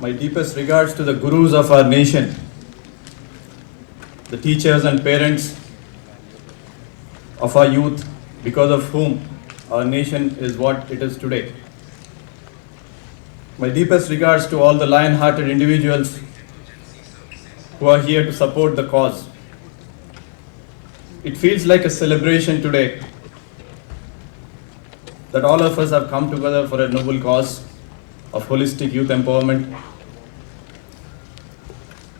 My deepest regards to the gurus of our nation, the teachers and parents of our youth, because of whom our nation is what it is today. My deepest regards to all the lion-hearted individuals who are here to support the cause. It feels like a celebration today that all of us have come together for a noble cause of holistic youth empowerment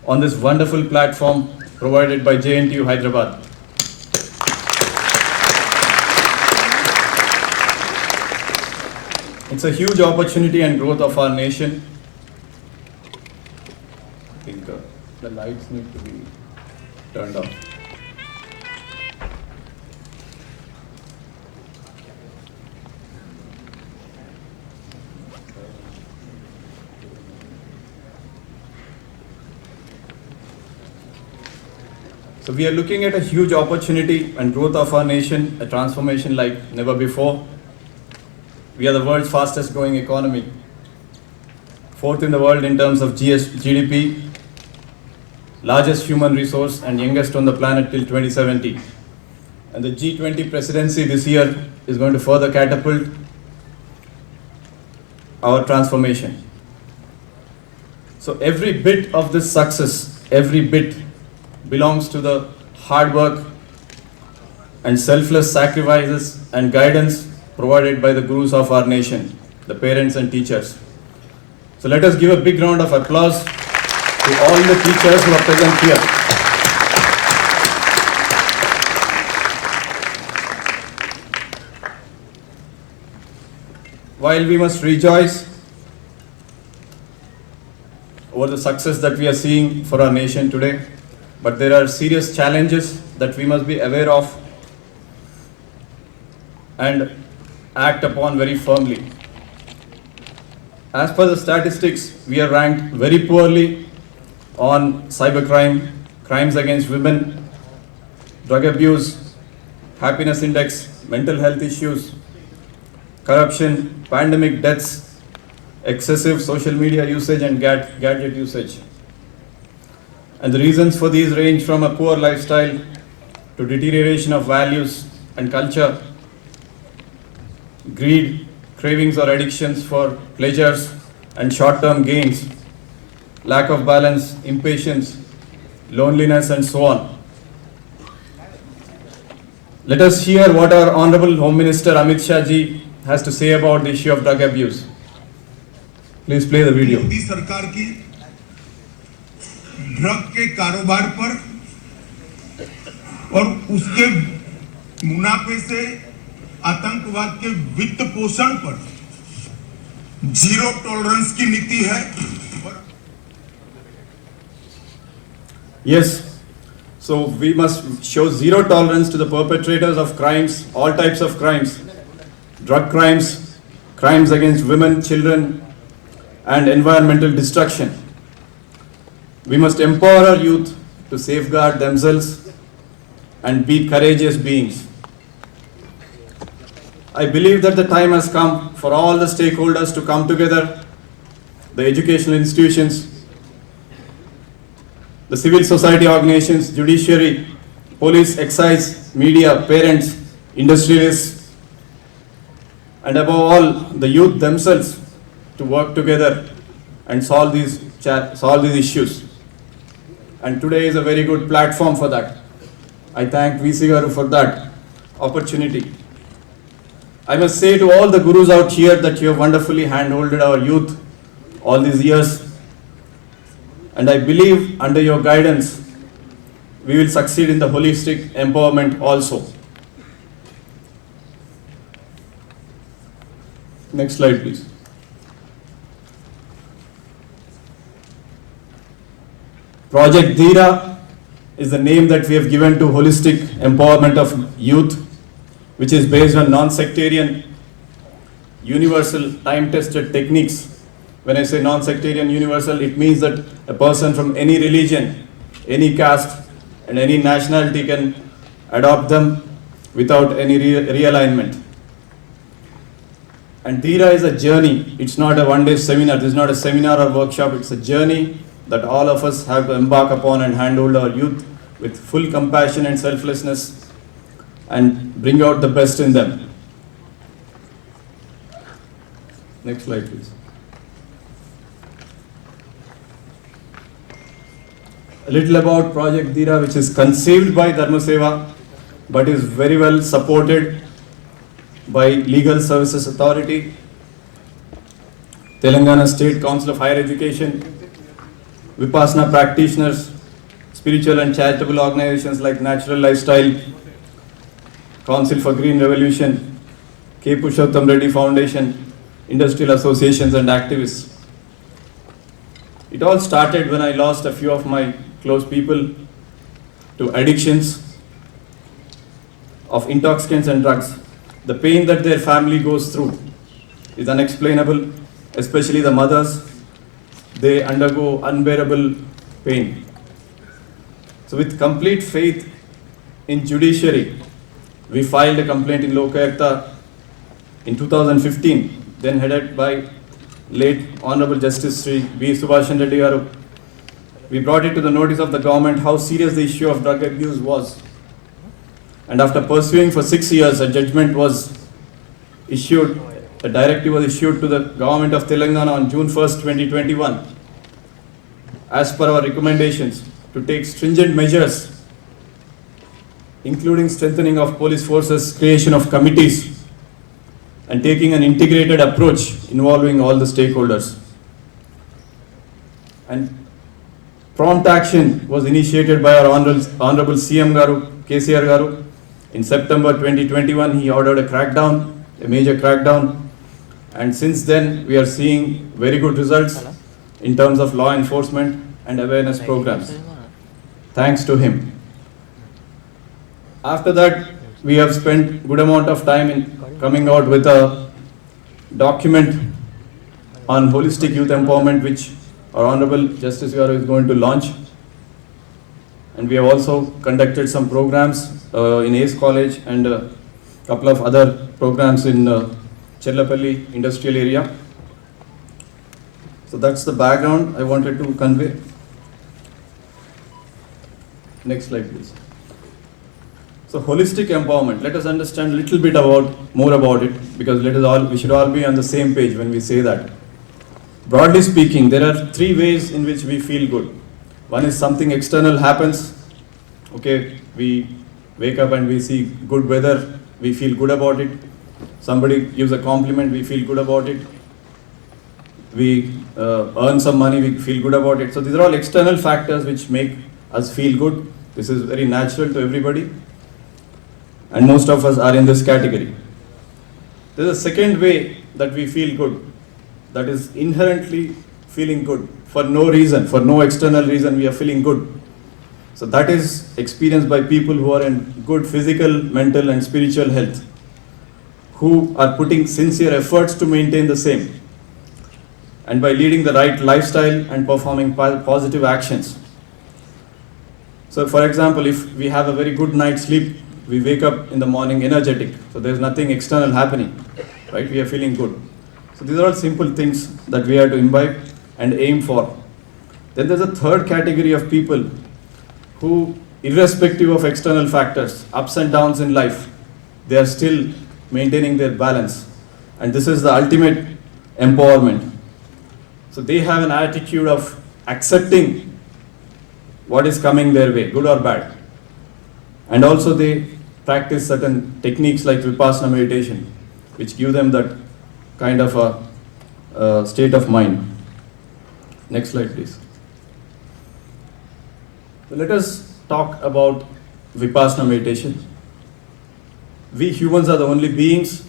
on this wonderful platform provided by JNTU Hyderabad. It's a huge opportunity and growth of our nation. I think the lights need to be turned off. So we are looking at a huge opportunity and growth of our nation, a transformation like never before. We are the world's fastest growing economy, fourth in the world in terms of GDP, largest human resource and youngest on the planet till 2070. And the G20 presidency this year is going to further catapult our transformation. So every bit of this success, every bit belongs to the hard work and selfless sacrifices and guidance provided by the gurus of our nation, the parents and teachers. So let us give a big round of applause to all the teachers who are present here. While we must rejoice over the success that we are seeing for our nation today, but there are serious challenges that we must be aware of and act upon very firmly. As per the statistics, we are ranked very poorly on cybercrime, crimes against women, drug abuse, happiness index, mental health issues, corruption, pandemic deaths, excessive social media usage and gadget usage. And the reasons for these range from a poor lifestyle to deterioration of values and culture, greed, cravings or addictions for pleasures and short-term gains, lack of balance, impatience, loneliness, and so on. Let us hear what our Honorable Home Minister Amit Shah ji has to say about the issue of drug abuse. Please play the video. Modi सरकार की drug के कारोबार पर और उसके मुनाफे से आतंकवाद के वित्त पोषण पर जीरो टॉलरेंस की नीति है। Yes, so we must show zero tolerance to the perpetrators of crimes, all types of crimes, drug crimes, crimes against women, children, and environmental destruction. We must empower our youth to safeguard themselves and be courageous beings. I believe that the time has come for all the stakeholders to come together, the educational institutions, the civil society organizations, judiciary, police, excise, media, parents, industrialists, and above all, the youth themselves to work together and solve these issues. And today is a very good platform for that. I thank VC Garu for that opportunity. I must say to all the gurus out here that you have wonderfully handholded our youth all these years. And I believe under your guidance, we will succeed in the holistic empowerment also. Next slide, please. Project Dheerah is the name that we have given to holistic empowerment of youth, which is based on non-sectarian, universal, time-tested techniques. When I say non-sectarian universal, it means that a person from any religion, any caste, and any nationality can adopt them without any realignment. And Dheerah is a journey. It's not a one-day seminar. This is not a seminar or workshop. It's a journey that all of us have to embark upon and handhold our youth with full compassion and selflessness and bring out the best in them. Next slide, please. A little about Project Dheerah, which is conceived by Dharma Seva, but is very well supported by Legal Services Authority, Telangana State Council of Higher Education, Vipassana practitioners, spiritual and charitable organizations like Natural Lifestyle, Council for Green Revolution, K. Purushottam Reddy Foundation, industrial associations and activists. It all started when I lost a few of my close people to addictions of intoxicants and drugs. The pain that their family goes through is unexplainable, especially the mothers. They undergo unbearable pain. So with complete faith in judiciary, we filed a complaint in Lokayukta in 2015, then headed by late Honorable Justice Sri V. Subhashan Reddy Garu. We brought it to the notice of the government how serious the issue of drug abuse was. And after pursuing for 6 years, a judgment was issued, a directive was issued to the government of Telangana on June 1st, 2021, as per our recommendations, to take stringent measures, including strengthening of police forces, creation of committees, and taking an integrated approach involving all the stakeholders. And prompt action was initiated by our Honorable CM Garu, KCR Garu. In September 2021, he ordered a crackdown, a major crackdown, and since then we are seeing very good results in terms of law enforcement and awareness programs, thanks to him. After that, we have spent good amount of time in coming out with a document on holistic youth empowerment, which our Honorable Justice Garu is going to launch. And we have also conducted some programs in ACE College and a couple of other programs in Chellapalli industrial area. So that's the background I wanted to convey. Next slide, please. So holistic empowerment, let us understand a little bit more about it, because we should all be on the same page when we say that. Broadly speaking, there are 3 ways in which we feel good. One is something external happens. Okay, we wake up and we see good weather, we feel good about it. Somebody gives a compliment, we feel good about it. We earn some money, we feel good about it. So these are all external factors which make us feel good. This is very natural to everybody, and most of us are in this category. There is a second way that we feel good, that is inherently feeling good. For no reason, for no external reason, we are feeling good. So that is experienced by people who are in good physical, mental and spiritual health, who are putting sincere efforts to maintain the same, and by leading the right lifestyle and performing positive actions. So for example, if we have a very good night's sleep, we wake up in the morning energetic. So there's nothing external happening, right? We are feeling good. So these are all simple things that we have to imbibe and aim for. Then there's a third category of people who, irrespective of external factors, ups and downs in life, they are still maintaining their balance. And this is the ultimate empowerment. So they have an attitude of accepting what is coming their way, good or bad. And also they practice certain techniques like Vipassana meditation, which give them that kind of a state of mind. Next slide, please. So let us talk about Vipassana meditation. We humans are the only beings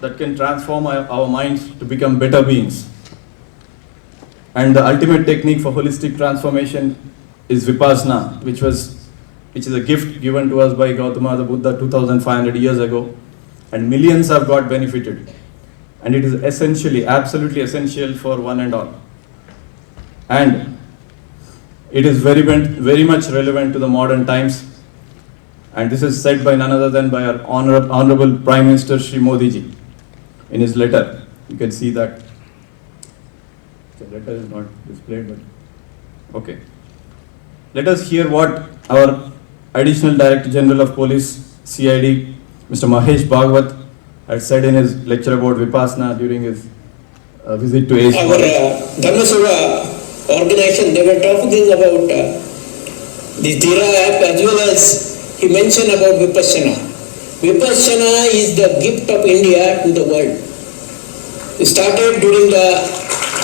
that can transform our minds to become better beings. And the ultimate technique for holistic transformation is Vipassana, which is a gift given to us by Gautama the Buddha 2500 years ago, and millions have got benefited. And it is essentially, absolutely essential for one and all. And it is very much relevant to the modern times. And this is said by none other than by our Honorable Prime Minister Shri Modi ji in his letter. You can see that the letter is not displayed, but okay. Let us hear what our Additional Director General of Police, CID, Mr. Mahesh Bhagwat, had said in his lecture about Vipassana during his visit to ACE. Our Dhamma Seva organization, they were talking about the Dheerah app, as well as he mentioned about Vipassana. Vipassana is the gift of India to the world. It started during the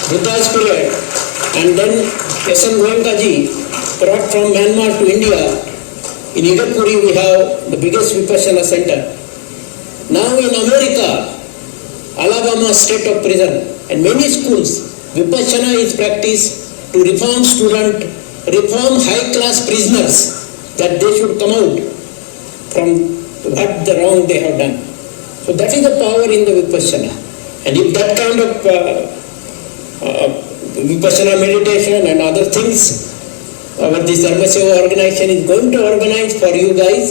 Buddha's period, and then S.N. Goenkaji brought from Myanmar to India. In Igatpuri we have the biggest Vipassana center. Now in America, Alabama State of Prison and many schools, Vipassana is practiced to reform high-class prisoners, that they should come out from what the wrong they have done. So that is the power in the Vipassana. And if that kind of Vipassana meditation and other things, this Dharma Seva organization is going to organize for you guys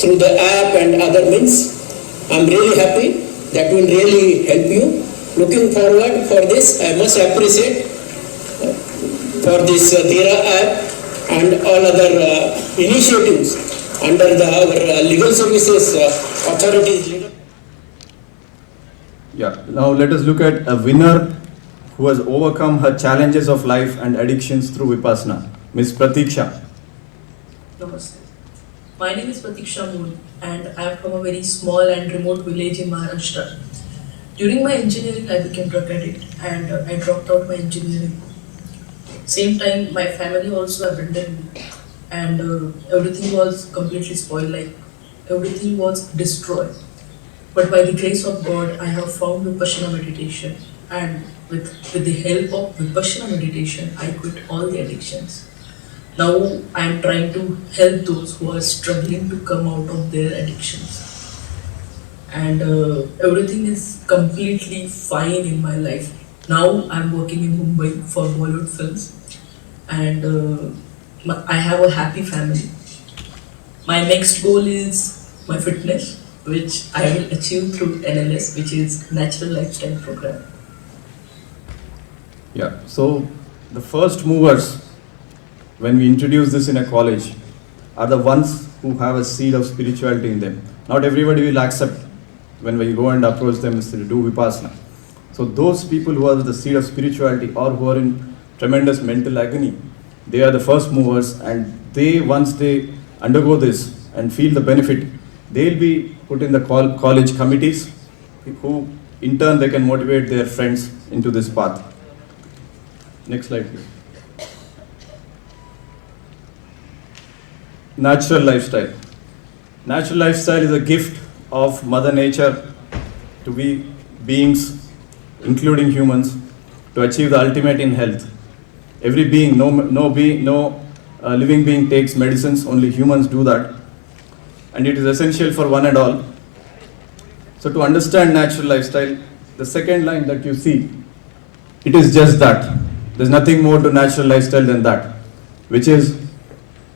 through the app and other means, I'm really happy. That will really help you. Looking forward for this. I must appreciate for this Dheerah app and all other initiatives under our legal services authorities. Yeah, now let us look at a winner who has overcome her challenges of life and addictions through Vipassana, Ms. Pratiksha. Namaste. My name is Pratiksha Moon and I am from a very small and remote village in Maharashtra. During my engineering, I became drug addict and I dropped out my engineering. Same time, my family also abandoned me and everything was completely spoiled, like everything was destroyed. But by the grace of God, I have found Vipassana meditation, and with the help of Vipassana meditation, I quit all the addictions. Now I am trying to help those who are struggling to come out of their addictions. And everything is completely fine in my life. Now I am working in Mumbai for Bollywood films, and I have a happy family. My next goal is my fitness, which I will achieve through NLS, which is Natural Lifestyle Program. Yeah, so the first movers, when we introduce this in a college, are the ones who have a seed of spirituality in them. Not everybody will accept when we go and approach them to do Vipassana. So those people who have the seed of spirituality or who are in tremendous mental agony, they are the first movers, and they, once they undergo this and feel the benefit, they'll be put in the college committees who in turn they can motivate their friends into this path. Next slide, please. Natural lifestyle. Natural lifestyle is a gift of Mother Nature to we beings, including humans, to achieve the ultimate in health. Every being, no living being takes medicines, only humans do that. And it is essential for one and all. So to understand natural lifestyle, the second line that you see, it is just that. There's nothing more to natural lifestyle than that, which is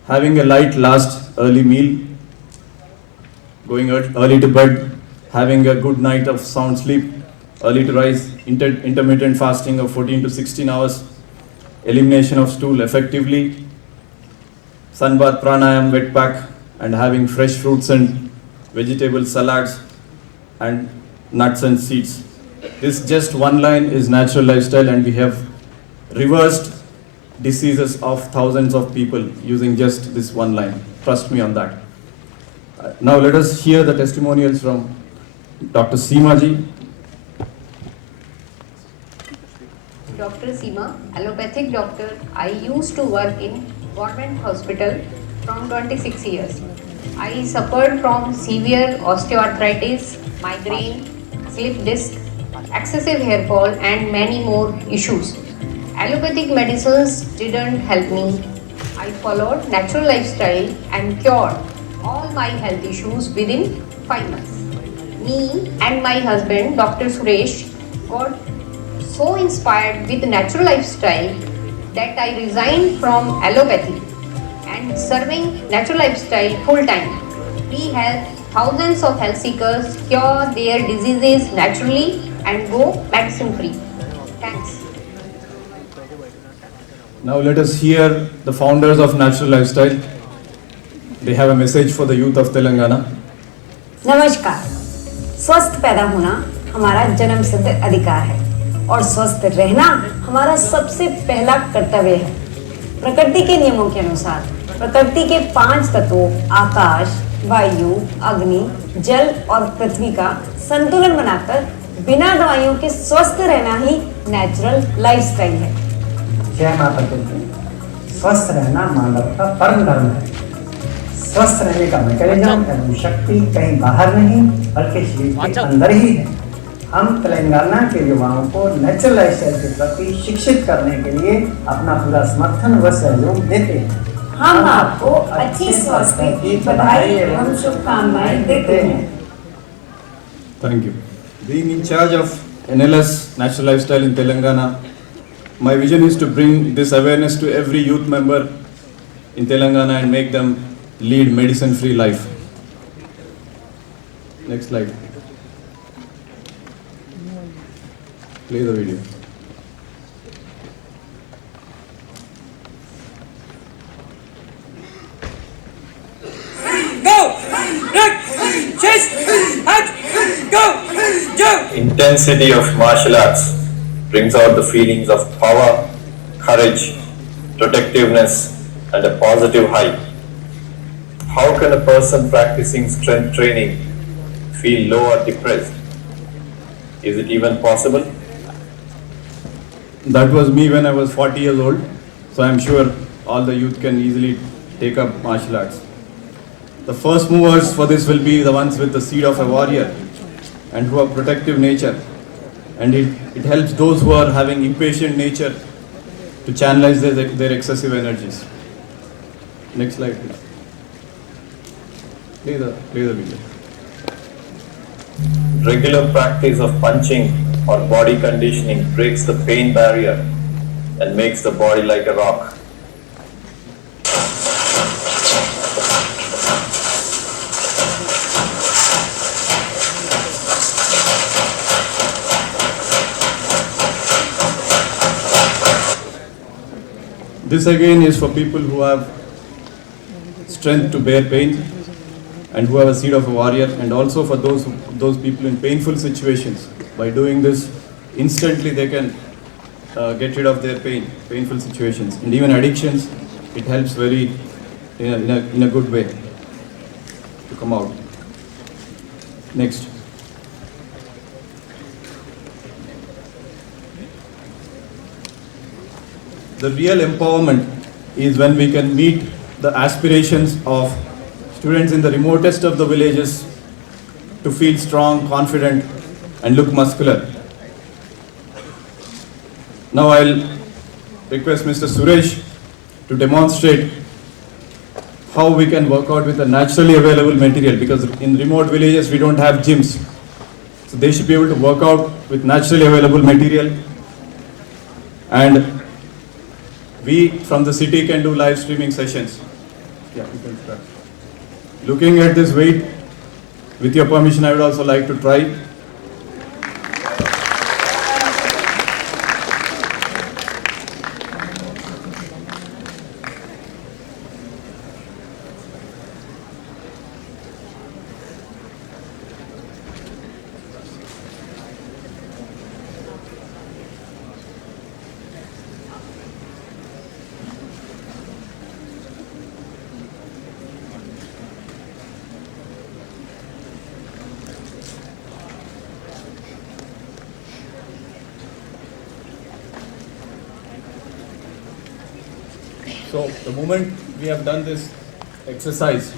having a light last early meal, going early to bed, having a good night of sound sleep, early to rise, intermittent fasting of 14 to 16 hours, elimination of stool effectively, sunbath, pranayam, wet pack, and having fresh fruits and vegetable salads and nuts and seeds. This just one line is natural lifestyle, and we have reversed diseases of thousands of people using just this one line. Trust me on that. Now let us hear the testimonials from Dr. Seema ji. Dr. Seema, allopathic doctor. I used to work in government hospital from 26 years. I suffered from severe osteoarthritis, migraine, slip disc, excessive hair fall, and many more issues. Allopathic medicines didn't help me. I followed natural lifestyle and cured all my health issues within 5 months. Me and my husband, Dr. Suresh, got so inspired with natural lifestyle that I resigned from allopathy and serving natural lifestyle full time. We help thousands of health seekers cure their diseases naturally and go vaccine free. Thanks. Now let us hear the founders of Natural Lifestyle. They have a message for the youth of Telangana. नमस्कार। स्वस्थ पैदा होना हमारा जन्मसिद्ध अधिकार है और स्वस्थ रहना हमारा सबसे पहला कर्तव्य है। प्रकृति के नियमों के अनुसार प्रकृति के 5 तत्वों आकाश, वायु, अग्नि, जल और पृथ्वी का संतुलन बनाकर बिना दवाइयों के स्वस्थ रहना ही नेचुरल लाइफस्टाइल है। जय माता दी। स्वस्थ रहना मानव का परम धर्म है। स्वस्थ रहने का मैकेनिज्म एवं शक्ति कहीं बाहर नहीं बल्कि शरीर के अंदर ही है। हम तेलंगाना के युवाओं को नेचुरल लाइफस्टाइल के प्रति शिक्षित करने के लिए अपना पूरा समर्थन व सहयोग देते हैं। हम आपको अच्छी स्वास्थ्य की बधाई एवं शुभकामनाएं देते हैं। Thank you. Being in charge of NLS Natural Lifestyle in Telangana, my vision is to bring this awareness to every youth member in Telangana and make them lead medicine-free life. Next slide. Play the video. Intensity of martial arts brings out the feelings of power, courage, protectiveness, and a positive high. How can a person practicing strength training feel low or depressed? Is it even possible? That was me when I was 40 years old, so I'm sure all the youth can easily take up martial arts. The first movers for this will be the ones with the seed of a warrior and who have protective nature, and it helps those who are having impatient nature to channelize their excessive energies. Next slide, please. Play the video. Regular practice of punching or body conditioning breaks the pain barrier and makes the body like a rock. This again is for people who have strength to bear pain and who have a seed of a warrior, and also for those people in painful situations. By doing this, instantly they can get rid of their painful situations, and even addictions. It helps very in a good way to come out. Next. The real empowerment is when we can meet the aspirations of students in the remotest of the villages to feel strong, confident, and look muscular. Now I'll request Mr. Suresh to demonstrate how we can work out with a naturally available material, because in remote villages we don't have gyms. So they should be able to work out with naturally available material, and we from the city can do live streaming sessions. Yeah, you can start. Looking at this weight, with your permission, I would also like to try. So the moment we have done this exercise,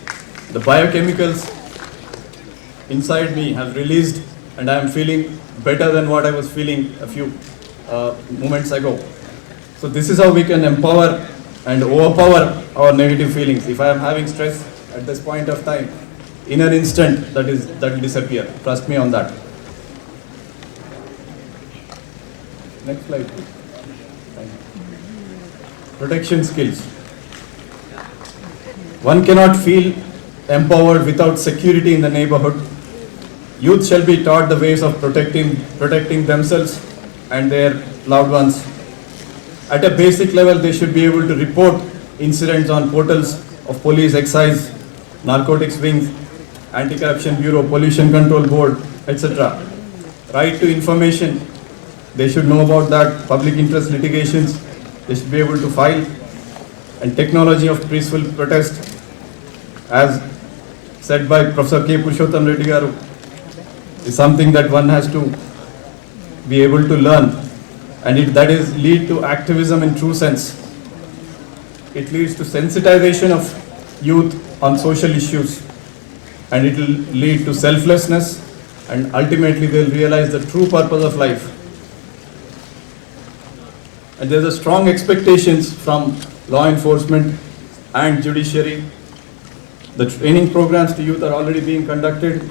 the biochemicals inside me have released, and I am feeling better than what I was feeling a few moments ago. So this is how we can empower and overpower our negative feelings. If I am having stress at this point of time, in an instant that will disappear. Trust me on that. Next slide, please. Thank you. Protection skills. One cannot feel empowered without security in the neighborhood. Youth shall be taught the ways of protecting themselves and their loved ones. At a basic level, they should be able to report incidents on portals of police, excise, narcotics wings, anti-corruption bureau, pollution control board, etc. Right to information, they should know about that. Public interest litigations, they should be able to file. And technology of peaceful protest, as said by Professor K. Purushottam Reddy Garu, is something that one has to be able to learn, and that is lead to activism in true sense. It leads to sensitization of youth on social issues, and it will lead to selflessness, and ultimately they will realize the true purpose of life. And there is a strong expectations from law enforcement and judiciary. The training programs to youth are already being conducted.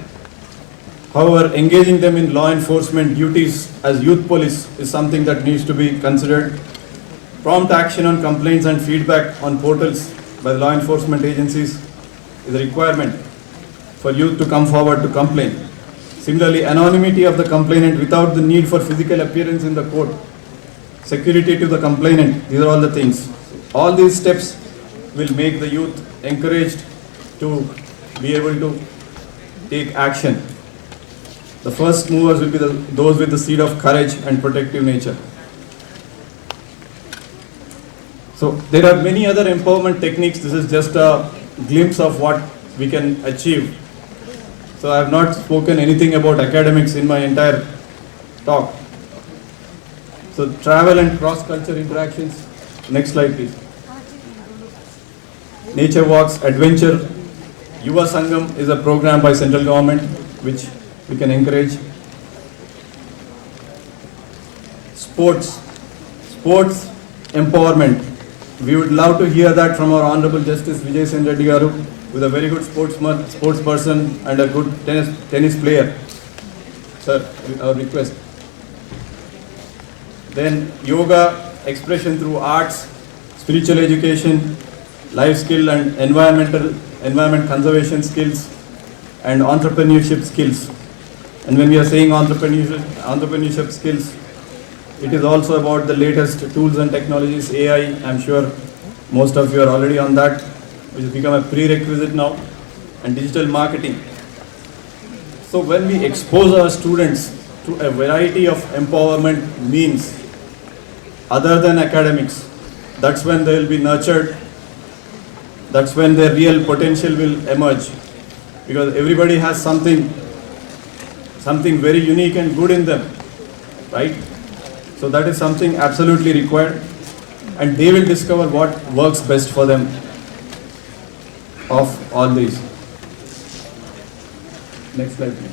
However, engaging them in law enforcement duties as youth police is something that needs to be considered. Prompt action on complaints and feedback on portals by the law enforcement agencies is a requirement for youth to come forward to complain. Similarly, anonymity of the complainant without the need for physical appearance in the court, security to the complainant, these are all the things. All these steps will make the youth encouraged to be able to take action. The first movers will be those with the seed of courage and protective nature. So there are many other empowerment techniques. This is just a glimpse of what we can achieve. So I have not spoken anything about academics in my entire talk. So travel and cross-culture interactions. Next slide, please. Nature walks, adventure. Yuva Sangam is a program by central government which we can encourage. Sports empowerment. We would love to hear that from our Honorable Justice Vijay Sen Reddy Garu, with a very good sports person and a good tennis player. Sir, our request. Then yoga, expression through arts, spiritual education, life skill and environment conservation skills, and entrepreneurship skills. And when we are saying entrepreneurship skills, it is also about the latest tools and technologies, AI. I'm sure most of you are already on that, which has become a prerequisite now, and digital marketing. So when we expose our students to a variety of empowerment means other than academics, that's when they will be nurtured. That's when their real potential will emerge, because everybody has something very unique and good in them, right? So that is something absolutely required, and they will discover what works best for them of all these. Next slide, please.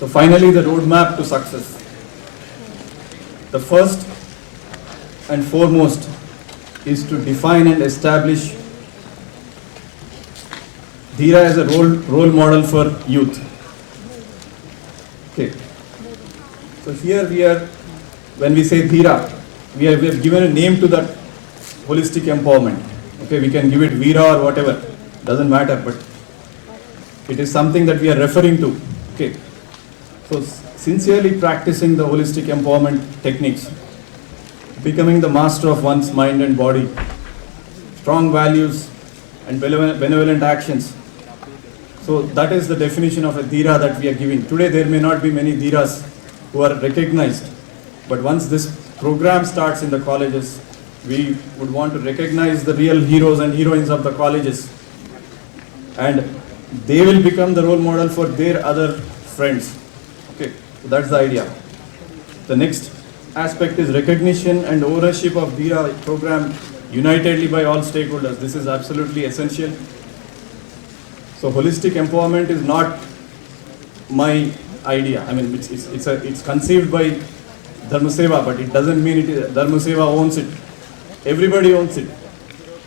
So finally, the roadmap to success. The first and foremost is to define and establish Dheerah as a role model for youth. Okay. So here we are, when we say Dheerah, we have given a name to that holistic empowerment. Okay, we can give it Veera or whatever, doesn't matter, but it is something that we are referring to. Okay. So sincerely practicing the holistic empowerment techniques, becoming the master of one's mind and body, strong values and benevolent actions. So that is the definition of a Dheerah that we are giving. Today there may not be many Dheerahs who are recognized, but once this program starts in the colleges, we would want to recognize the real heroes and heroines of the colleges, and they will become the role model for their other friends. Okay, so that's the idea. The next aspect is recognition and ownership of Dheerah program unitedly by all stakeholders. This is absolutely essential. So holistic empowerment is not my idea. I mean, it's conceived by Dharma Seva, but it doesn't mean it is, Dharma Seva owns it. Everybody owns it.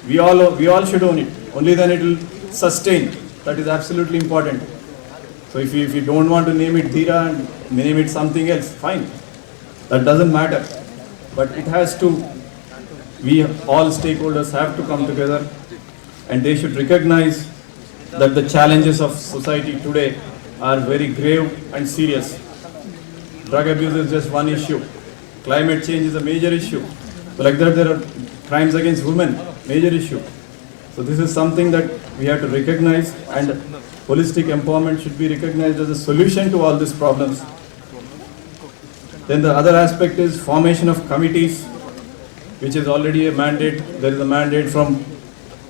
We all should own it. Only then it will sustain. That is absolutely important. So if you don't want to name it Dheerah and name it something else, fine. That doesn't matter. But it has to, we all stakeholders have to come together, and they should recognize that the challenges of society today are very grave and serious. Drug abuse is just one issue. Climate change is a major issue. So like that, there are crimes against women, major issue. So this is something that we have to recognize, and holistic empowerment should be recognized as a solution to all these problems. Then the other aspect is formation of committees, which is already a mandate. There is a mandate from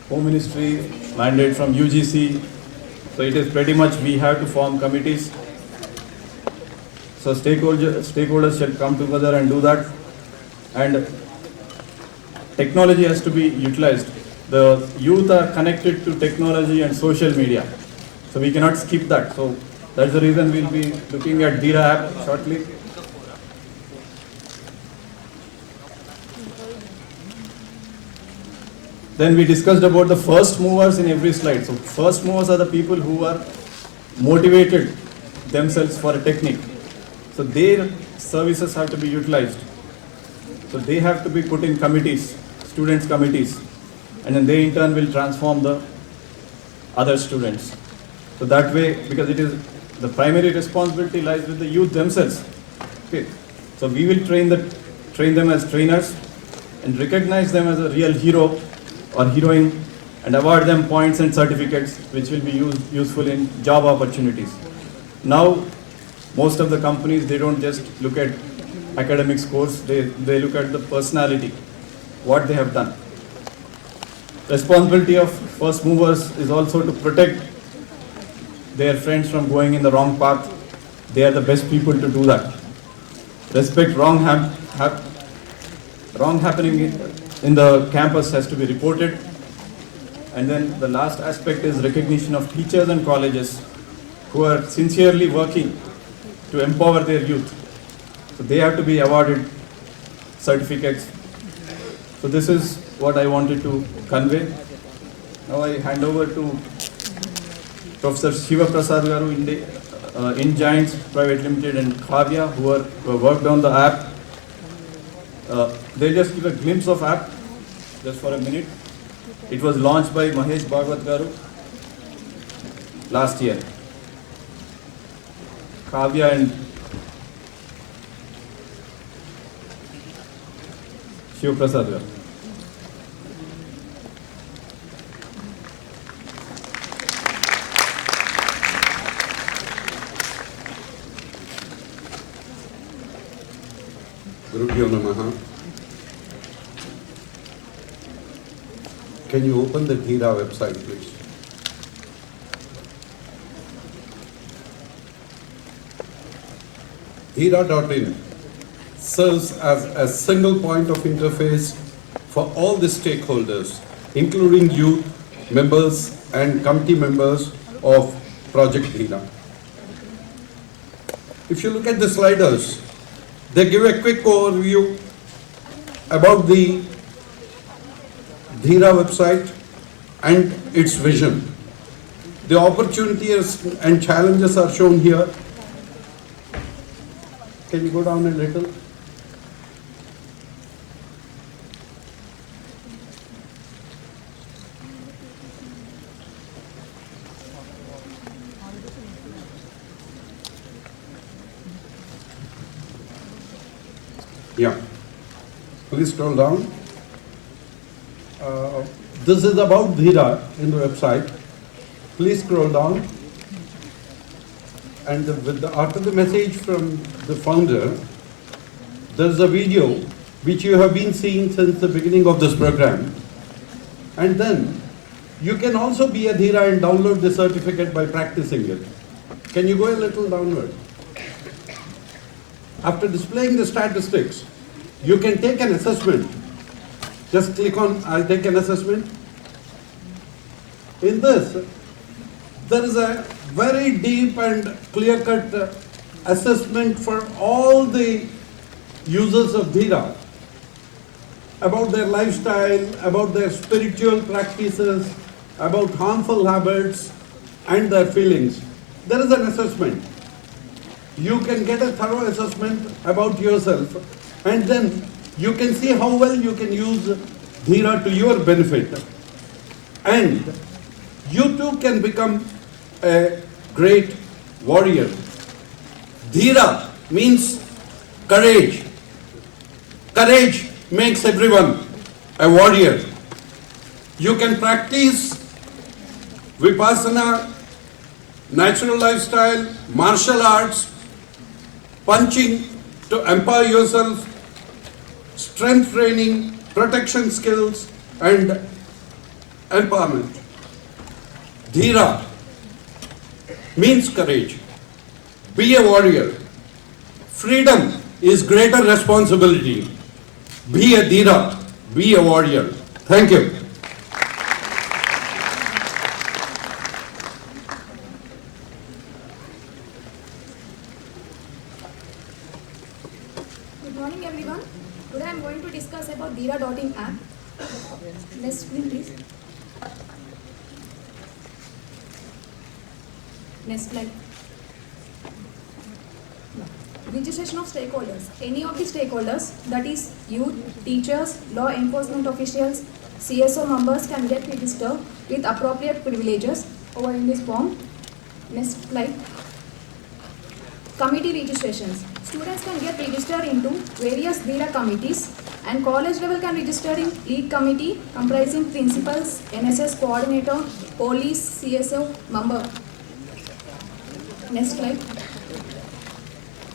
Home Ministry, mandate from UGC. So it is pretty much we have to form committees. So stakeholders should come together and do that. And technology has to be utilized. The youth are connected to technology and social media. So we cannot skip that. So that's the reason we'll be looking at Dheerah app shortly. Then we discussed about the first movers in every slide. So first movers are the people who are motivated themselves for a technique. So their services have to be utilized. So they have to be put in committees, students' committees, and then they in turn will transform the other students. So that way, because it is the primary responsibility lies with the youth themselves. Okay. So we will train them as trainers and recognize them as a real hero or heroine and award them points and certificates which will be useful in job opportunities. Now, most of the companies, they don't just look at academic scores, they look at the personality, what they have done. Responsibility of first movers is also to protect their friends from going in the wrong path. They are the best people to do that. Respect wrong happening in the campus has to be reported. And then the last aspect is recognition of teachers and colleges who are sincerely working to empower their youth. So they have to be awarded certificates. So this is what I wanted to convey. Now I hand over to Professor Shiva Prasad Garu, in Giants Private Limited, and Khavya, who worked on the app. They'll just give a glimpse of app, just for a minute. It was launched by Mahesh Bhagwat Garu last year. Khavya and Shiva Prasad Garu. Gurubhyo Namaha. Can you open the Dheerah website, please? Dheerah.in serves as a single point of interface for all the stakeholders, including youth, members and committee members of Project Dheerah. If you look at the sliders, they give a quick overview about the Dheerah website and its vision. The opportunities and challenges are shown here. Can you go down a little? Yeah. Please scroll down. This is about Dheerah in the website. Please scroll down. And after the message from the founder, there's a video which you have been seeing since the beginning of this program. And then you can also be a Dheerah and download the certificate by practicing it. Can you go a little downward? After displaying the statistics, you can take an assessment. Just click on I'll take an assessment. In this, there is a very deep and clear-cut assessment for all the users of Dheerah about their lifestyle, about their spiritual practices, about harmful habits and their feelings. There is an assessment. You can get a thorough assessment about yourself, and then you can see how well you can use Dheerah to your benefit. And you too can become a great warrior. Dheera means courage. Courage makes everyone a warrior. You can practice Vipassana, natural lifestyle, martial arts, punching to empower yourself, strength training, protection skills, and empowerment. Dheera means courage. Be a warrior. Freedom is greater responsibility. Be a Dheera. Be a warrior. Thank you. Good morning, everyone. Today I am going to discuss about Dheerah.in app. Next screen, please. Next slide. Registration of stakeholders. Any of the stakeholders, that is youth, teachers, law enforcement officials, CSO members can get registered with appropriate privileges over in this form. Next slide. Committee registrations. Students can get registered into various Dheerah committees, and college level can register in lead committee comprising principals, NSS coordinator, police, CSO member. Next slide.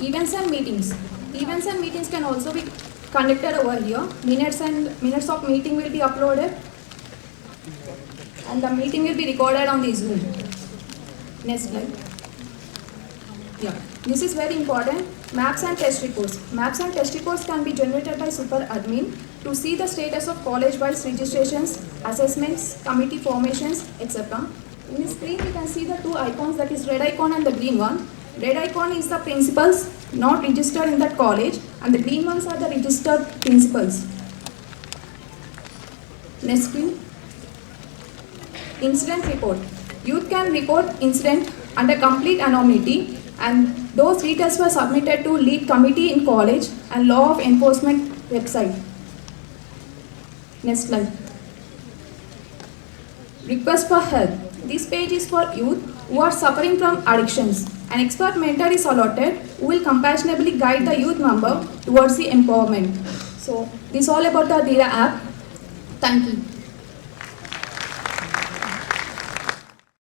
Events and meetings. Events and meetings can also be conducted over here. Minutes of meeting will be uploaded, and the meeting will be recorded on the Zoom. Next slide. Yeah, this is very important. Maps and test reports. Maps and test reports can be generated by super admin to see the status of college-wide registrations, assessments, committee formations, etc. In this screen, we can see the two icons, that is red icon and the green one. Red icon is the principals not registered in that college, and the green ones are the registered principals. Next screen. Incident report. Youth can report incident under complete anonymity, and those details were submitted to lead committee in college and law of enforcement website. Next slide. Request for help. This page is for youth who are suffering from addictions. An expert mentor is allotted who will compassionately guide the youth member towards the empowerment. So this is all about the Dheerah app. Thank you.